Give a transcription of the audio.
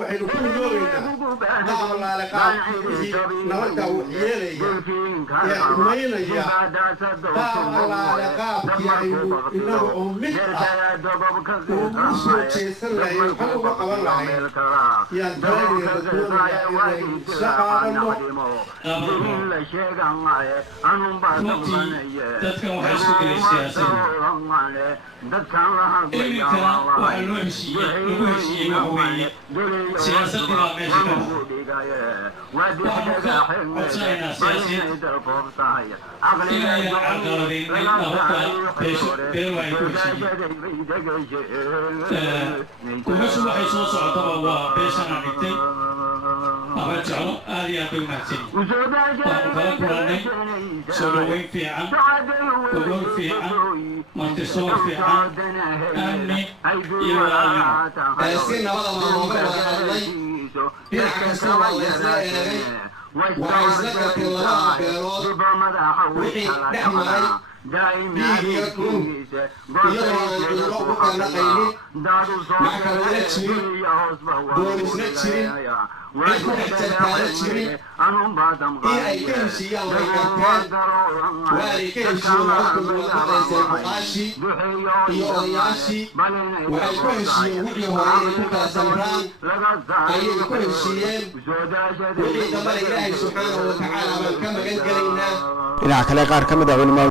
waxaynu ku noolaynaa dacwa laalaqaadkii nabadda waxyeelaya ee xumaynaya dacwa laalaqaadkii aynu inaga oo mid ugu soo jeesan lahayn waxaan uga qaban lahayn yaan dalageeda doonaya inaynu isla qaadano dadkan waxay isku gelay siyaasadda iminkana waxaa loo heshiiyey lagu heshiiyey waxa weeye siyaasaddii baa meesha ka baxay waxaanu ka codsanaynaa siyaasiyiinta inaynan carqaladaynin hababka beeru ay ku heshiiyeen kumashu waxay soo socotaba waa beeshan aan dhigtay ama jeclo aad iyo aad bay umahadsanyihin waxaanu kala kulannay soo dhaweyn fiican gogol fiican martisoor fiican amni iyo walaalnimo si nabada looga wada hadlay dhinac kasta waa la isla eegay waxay isla garteen labada beelood wixii dhex maray dhiigiga dhul iyadoo aan culo ugu kala qaynin maxkamadna jirin boolisna jirin cid ku dhex jartaana jirin in ay ka heshiiyaan way garteen waanay ka heshiiyeen labada beelood maqaysay muqaashii iyo odayaashii waxay ku heshiiyeen wixii hore inay ku kala samraan ayay ku heshiiyeen wixii dambana ilaahay subxaanahu watacaala baan ka magan gelaynaa dhinaca kale qaar ka mid ah culimada